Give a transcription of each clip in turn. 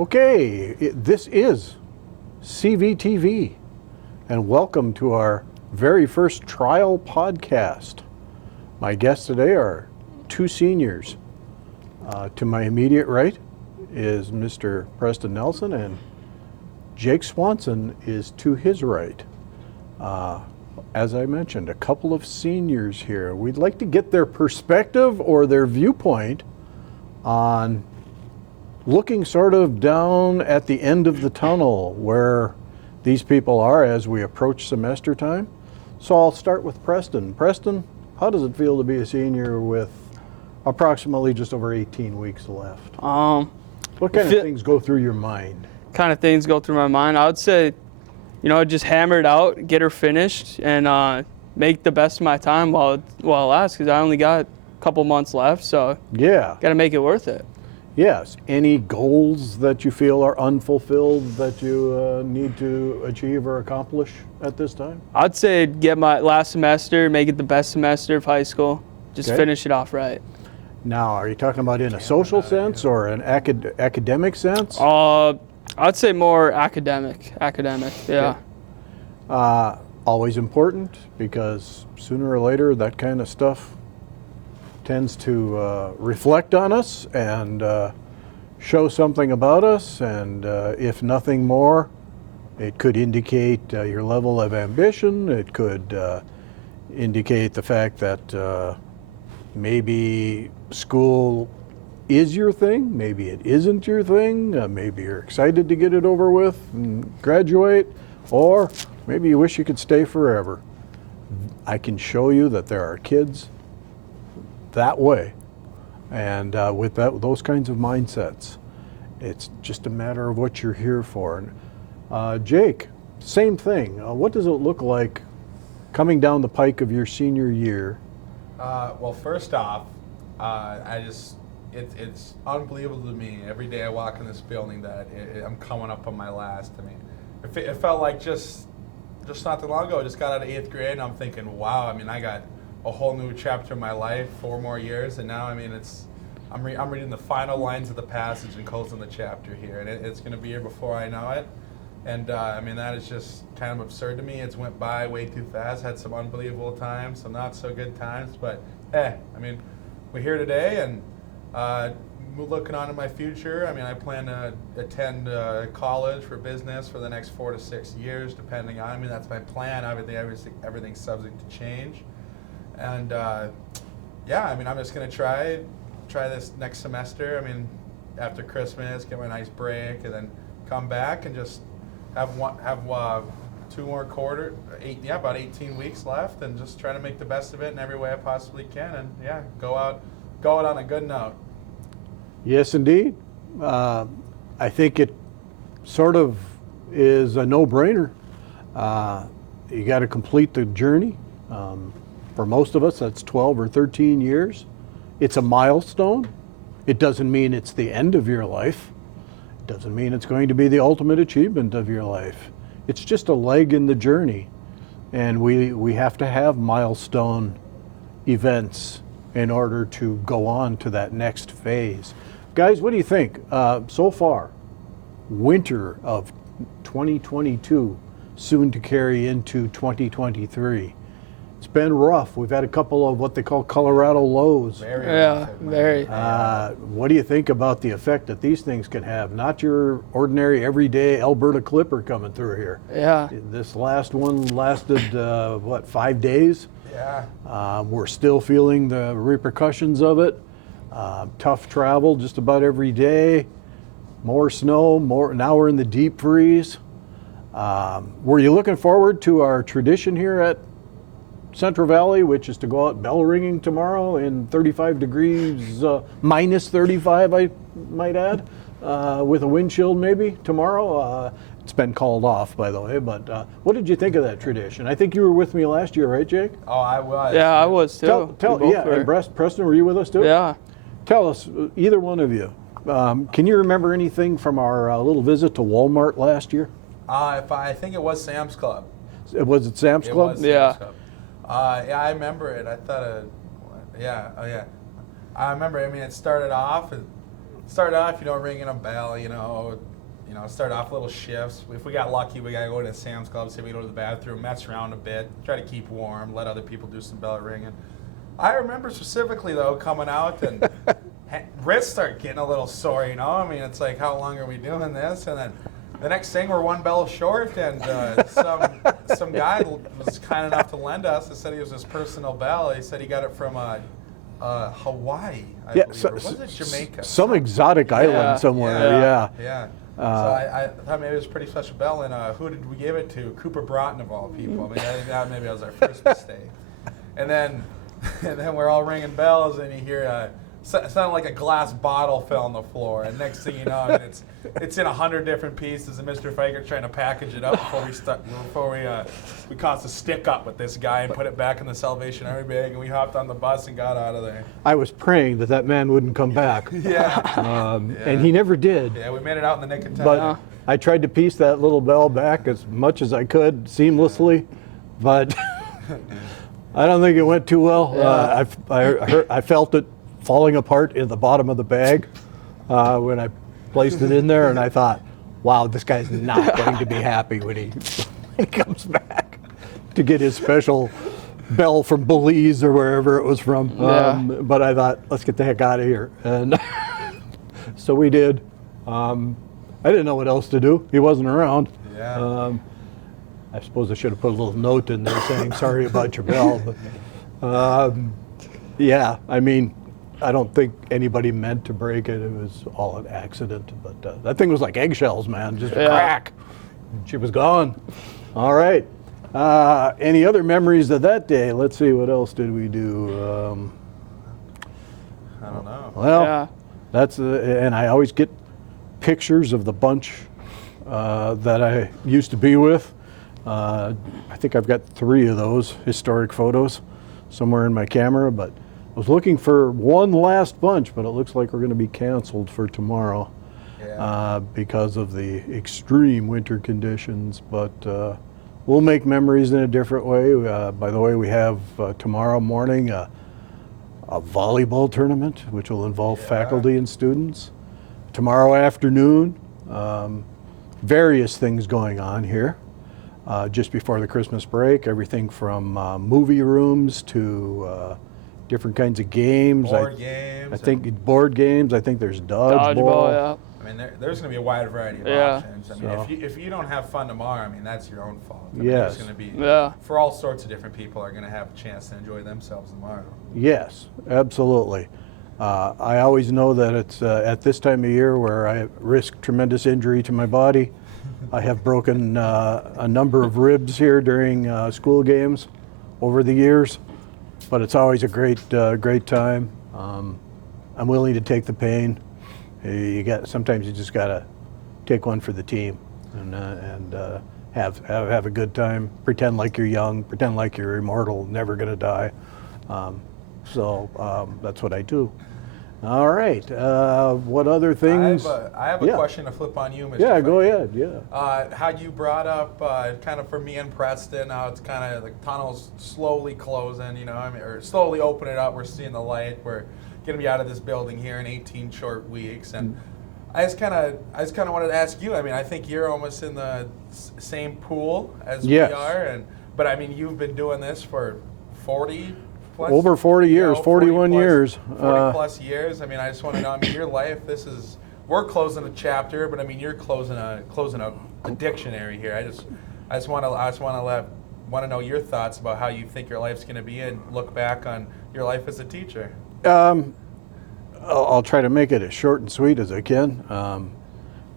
Okay, this is CVTV, and welcome to our very first trial podcast. My guests today are two seniors. To my immediate right is Mr. Preston Nelson, and Jake Swanson is to his right. As I mentioned, a couple of seniors here. We'd like to get their perspective or their viewpoint on looking sort of down at the end of the tunnel where these people are as we approach semester time. So I'll start with Preston. Preston, how does it feel to be a senior with approximately just over 18 weeks left? What kind of things go through your mind? Kind of things go through my mind. I would say, just hammer it out, get her finished, and make the best of my time while it lasts, because I only got a couple months left, so Yeah. got to make it worth it. Yes. Any goals that you feel are unfulfilled that you need to achieve or accomplish at this time? I'd say get my last semester, make it the best semester of high school, just Okay. finish it off right. Now, are you talking about in a social sense or an academic sense? I'd say more academic, yeah. Always important, because sooner or later that kind of stuff tends to reflect on us and show something about us, and if nothing more, it could indicate your level of ambition. It could indicate the fact that maybe school is your thing, maybe it isn't your thing, maybe you're excited to get it over with and graduate, or maybe you wish you could stay forever. I can show you that there are kids that way, and with those kinds of mindsets, it's just a matter of what you're here for. Jake, same thing. What does it look like coming down the pike of your senior year? Well, first off, it's unbelievable to me every day I walk in this building that I'm coming up on my last. I mean, it felt like just not too long ago, I just got out of 8th grade, and I'm thinking, wow, I mean, I got a whole new chapter in my life, 4 more years, and now, I mean, I'm reading the final lines of the passage and closing the chapter here, and it's going to be here before I know it. And I mean, that is just kind of absurd to me. It's went by way too fast. Had some unbelievable times, some not so good times, but I mean, we're here today, and looking on to my future. I mean, I plan to attend college for business for the next 4 to 6 years, depending on. I mean, that's my plan. Obviously, everything's subject to change, and yeah, I mean, I'm just gonna try this next semester. I mean, after Christmas, get my nice break, and then come back and just have 2 more about 18 weeks left, and just try to make the best of it in every way I possibly can, and yeah, go out on a good note. Yes, indeed. I think it sort of is a no-brainer. You got to complete the journey. For most of us, that's 12 or 13 years. It's a milestone. It doesn't mean it's the end of your life. It doesn't mean it's going to be the ultimate achievement of your life. It's just a leg in the journey. And we have to have milestone events in order to go on to that next phase. Guys, what do you think? So far, winter of 2022, soon to carry into 2023. It's been rough. We've had a couple of what they call Colorado lows. Very. What do you think about the effect that these things can have? Not your ordinary, everyday Alberta Clipper coming through here. Yeah. This last one lasted, 5 days? Yeah. We're still feeling the repercussions of it. Tough travel just about every day. More snow, now we're in the deep freeze. Were you looking forward to our tradition here at Central Valley, which is to go out bell ringing tomorrow in 35 degrees, minus 35, I might add, with a wind chill maybe tomorrow? It's been called off, by the way, but what did you think of that tradition? I think you were with me last year, right, Jake? Oh, I was. Yeah, I was too. And Preston, were you with us too? Yeah. Tell us, either one of you, can you remember anything from our little visit to Walmart last year? I think it was Sam's Club. Was it Sam's Club? Was Sam's Club. Yeah, I remember it. I thought, I remember. I mean, it started off, ringing a bell, you know, start off little shifts. If we got lucky, we got to go to Sam's Club, say we go to the bathroom, mess around a bit, try to keep warm, let other people do some bell ringing. I remember specifically, though, coming out and wrists start getting a little sore, you know? I mean, it's like, how long are we doing this? And then the next thing, we're one bell short, and some guy was kind enough to lend us. He said he was his personal bell. He said he got it from Hawaii, I believe. Or was it Jamaica? Some exotic island somewhere, Yeah. So I thought maybe it was a pretty special bell, and who did we give it to? Cooper Broughton, of all people. I mean, maybe that was our first mistake. And then we're all ringing bells, and you hear it sounded like a glass bottle fell on the floor. And next thing you know, I mean, it's in 100 different pieces, and Mr. Fiker's trying to package it up before we caused a stick up with this guy and put it back in the Salvation Army bag, and we hopped on the bus and got out of there. I was praying that man wouldn't come back. And he never did. Yeah, we made it out in the nick of time. But I tried to piece that little bell back as much as I could seamlessly, but I don't think it went too well. I felt it falling apart in the bottom of the bag when I placed it in there, and I thought, wow, this guy's not going to be happy when he comes back to get his special bell from Belize or wherever it was from. But I thought, let's get the heck out of here. And so we did. I didn't know what else to do. He wasn't around. Yeah. I suppose I should have put a little note in there saying sorry about your bell. But yeah, I mean, I don't think anybody meant to break it. It was all an accident. But that thing was like eggshells, man, just a crack. She was gone. All right. Any other memories of that day? Let's see, what else did we do? I don't know. Well, that's and I always get pictures of the bunch that I used to be with. I think I've got 3 of those historic photos somewhere in my camera, but I was looking for one last bunch, but it looks like we're going to be canceled for tomorrow because of the extreme winter conditions. But we'll make memories in a different way. By the way, we have tomorrow morning a volleyball tournament, which will involve faculty and students. Tomorrow afternoon, various things going on here. Just before the Christmas break, everything from movie rooms to different kinds of games. Board games. I think board games. I think there's dodgeball. I mean, there's going to be a wide variety of options. I mean, if you don't have fun tomorrow, I mean, that's your own fault. I mean, Yes. There's going to be, for all sorts of different people are going to have a chance to enjoy themselves tomorrow. Yes, absolutely. I always know that it's at this time of year where I risk tremendous injury to my body. I have broken a number of ribs here during school games over the years, but it's always a great time. I'm willing to take the pain. Sometimes you just gotta take one for the team and have a good time. Pretend like you're young. Pretend like you're immortal, never gonna die. So that's what I do. All right. What other things? I have a question to flip on you, Mr. Yeah, Fiker. go ahead. Yeah. How you brought up kind of for me and Preston, how it's kind of the tunnel's slowly closing, you know, I mean, or slowly opening up. We're seeing the light. We're going to be out of this building here in 18 short weeks, and I just kind of wanted to ask you. I mean, I think you're almost in the same pool as we are, but I mean, you've been doing this for 40. Plus, over 40 years, 41 years. 40 plus years. I mean, I just want to know, I mean, your life, we're closing a chapter, but I mean, you're closing a dictionary here. I just want to know your thoughts about how you think your life's going to be and look back on your life as a teacher. I'll try to make it as short and sweet as I can.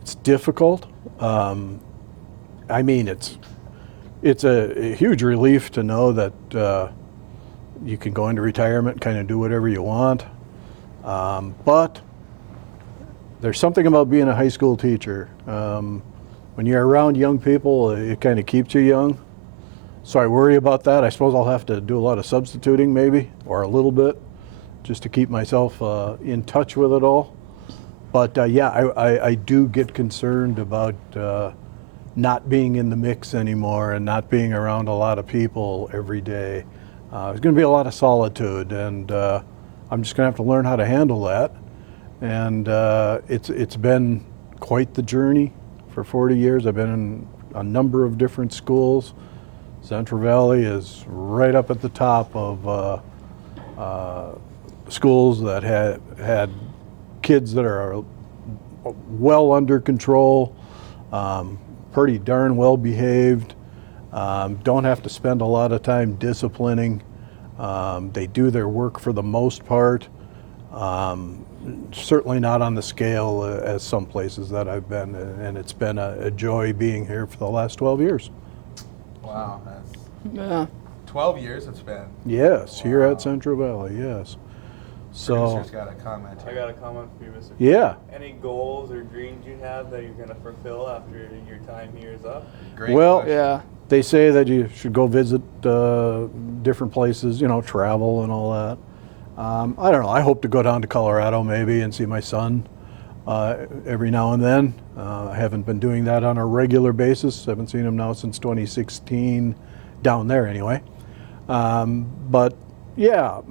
It's difficult. I mean, it's a huge relief to know that you can go into retirement, kind of do whatever you want. But there's something about being a high school teacher. When you're around young people, it kind of keeps you young. So I worry about that. I suppose I'll have to do a lot of substituting maybe, or a little bit, just to keep myself in touch with it all. But I do get concerned about not being in the mix anymore and not being around a lot of people every day. There's going to be a lot of solitude, and I'm just going to have to learn how to handle that. And it's been quite the journey for 40 years. I've been in a number of different schools. Central Valley is right up at the top of schools that had kids that are well under control, pretty darn well behaved, don't have to spend a lot of time disciplining. They do their work for the most part. Certainly not on the scale as some places that I've been, and it's been a joy being here for the last 12 years. Wow, that's Yeah. 12 years it's been. Yes, here Wow. at Central Valley, yes. So, Producer's got a comment. I got a comment for you, Mr. yeah. Any goals or dreams you have that you're going to fulfill after your time here is up? Great Well, question. Yeah. They say that you should go visit different places, you know, travel and all that. I don't know. I hope to go down to Colorado maybe and see my son every now and then. I haven't been doing that on a regular basis. I haven't seen him now since 2016, down there anyway. But yeah,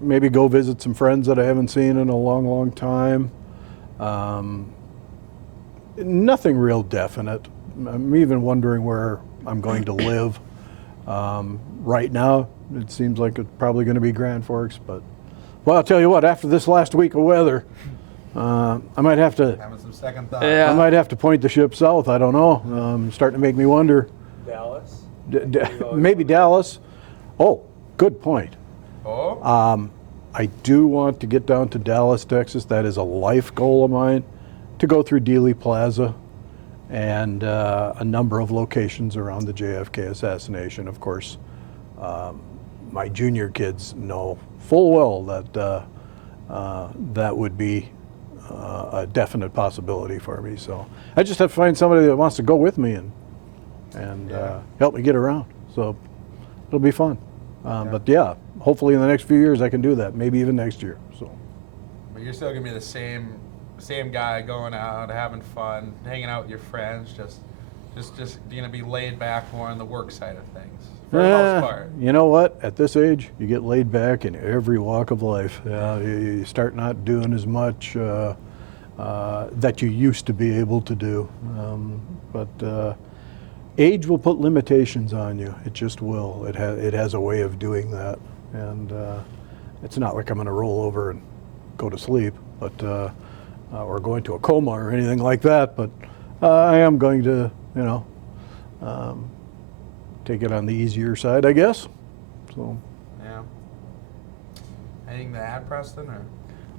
maybe go visit some friends that I haven't seen in a long, long time. Nothing real definite. I'm even wondering where I'm going to live. Right now, it seems like it's probably going to be Grand Forks, but well, I'll tell you what. After this last week of weather, I might have to. Having some second thoughts. Yeah. I might have to point the ship south. I don't know. Starting to make me wonder. Dallas? Maybe Dallas. Oh, good point. Oh, I do want to get down to Dallas, Texas. That is a life goal of mine, to go through Dealey Plaza and a number of locations around the JFK assassination. Of course, my junior kids know full well that that would be a definite possibility for me. So I just have to find somebody that wants to go with me and help me get around. So it'll be fun. But yeah, hopefully in the next few years I can do that. Maybe even next year. So but you're still gonna be the same guy going out, having fun, hanging out with your friends, just gonna be laid back more on the work side of things for the most part. you know what? At this age, you get laid back in every walk of life. You start not doing as much that you used to be able to do. But age will put limitations on you. It just will. It has a way of doing that. And it's not like I'm going to roll over and go to sleep, but or go into a coma or anything like that. But I am going to, you know, take it on the easier side, I guess. So. Yeah. Anything to add, Preston? Or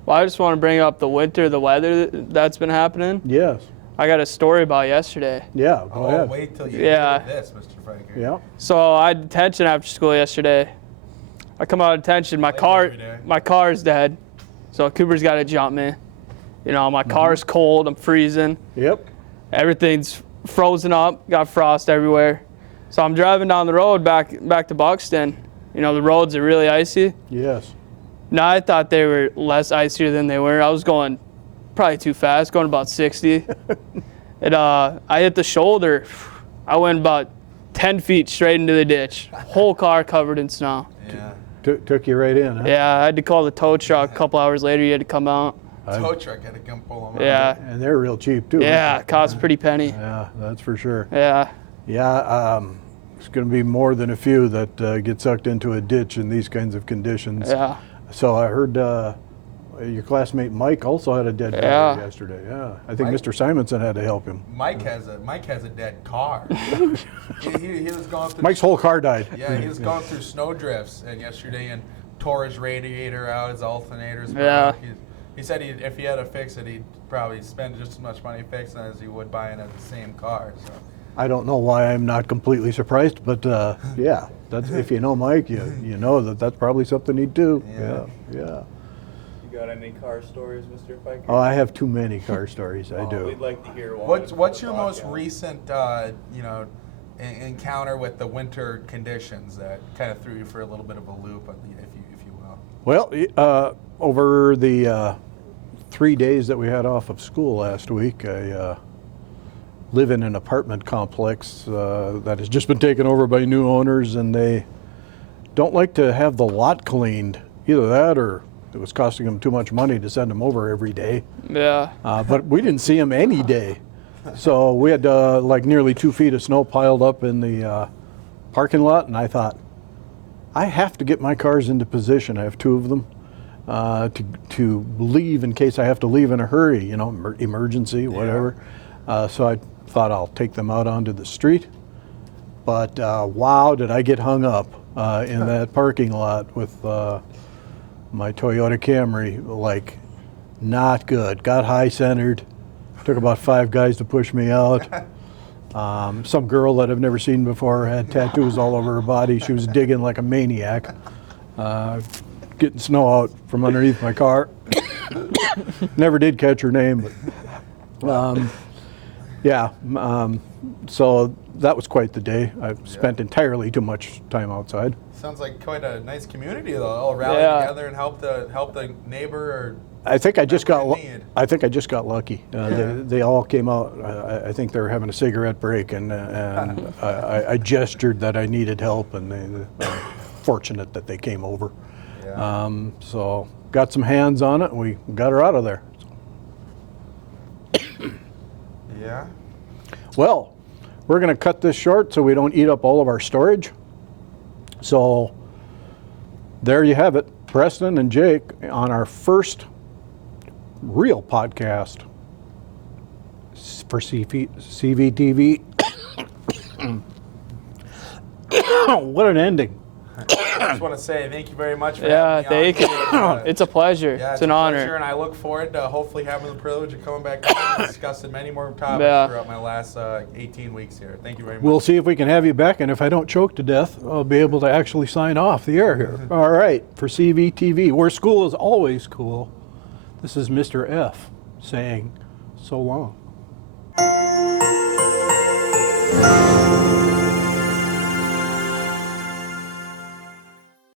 Well, I just want to bring up the weather that's been happening. Yes. I got a story about yesterday. Yeah. Go ahead. wait till you Yeah. hear this, Mr. Franker. Yeah. So I had detention after school yesterday. I come out of detention, my every day. car's dead. So Cooper's got to jump me. You know, my car's cold, I'm freezing. Yep. Everything's frozen up, got frost everywhere. So I'm driving down the road back to Buxton. You know, the roads are really icy. Yes. No, I thought they were less icier than they were. I was going probably too fast, going about 60. And I hit the shoulder. I went about 10 feet straight into the ditch. Whole car covered in snow. Yeah. Took you right in, huh? Yeah, I had to call the tow truck a couple hours later. He had to come out. Tow truck had to come pull them Yeah, And they're real cheap too. yeah, aren't it cost a pretty penny. they? Yeah, that's for sure. Yeah, Yeah, it's going to be more than a few that get sucked into a ditch in these kinds of conditions. yeah. So I heard your classmate Mike also had a dead body Yeah. yesterday. Yeah, I think Mike? Mr. Simonson had to help him. Mike has a dead car. he was going through. Mike's whole car died. Yeah, he was going through snow drifts and yesterday and tore his radiator out, his alternators. Yeah. broke. He said if he had to fix it, he'd probably spend just as much money fixing it as he would buying the same car. So. I don't know why I'm not completely surprised, but yeah, that's if you know Mike, you know that's probably something he'd do. Yeah. Yeah. You got any car stories, Mr. Fiker? Oh, I have too many car stories. I do. We'd like to hear one. What's for your the most podcast. recent encounter with the winter conditions that kind of threw you for a little bit of a loop, if you will? Well, over the 3 days that we had off of school last week, I live in an apartment complex that has just been taken over by new owners, and they don't like to have the lot cleaned. Either that or it was costing them too much money to send them over every day. Yeah. But we didn't see them any day. So we had like nearly 2 feet of snow piled up in the parking lot, and I thought, I have to get my cars into position. I have 2 of them to leave in case I have to leave in a hurry, you know, emergency, whatever. So I thought I'll take them out onto the street. But wow, did I get hung up in that parking lot with my Toyota Camry, like not good. Got high centered. Took about 5 guys to push me out. Some girl that I've never seen before had tattoos all over her body. She was digging like a maniac, getting snow out from underneath my car. Never did catch her name, but so that was quite the day. I spent entirely too much time outside. Sounds like quite a nice community, though. All rally together and help the neighbor. Or I think I just got. Whatever they need. I think I just got lucky. They all came out. I think they were having a cigarette break, and I gestured that I needed help, and they fortunate that they came over. Yeah. So got some hands on it, and we got her out of there. Yeah. Well, we're going to cut this short so we don't eat up all of our storage. So there you have it, Preston and Jake on our first real podcast for CVTV. What an ending. I just want to say thank you very much for Yeah, having me thank you. on. It's a pleasure. Yeah, it's an a honor. pleasure, and I look forward to hopefully having the privilege of coming back on and discussing many more topics Yeah. throughout my last 18 weeks here. Thank you very much. We'll see if we can have you back, and if I don't choke to death, I'll be able to actually sign off the air here. All right, for CVTV, where school is always cool, this is Mr. F saying so long.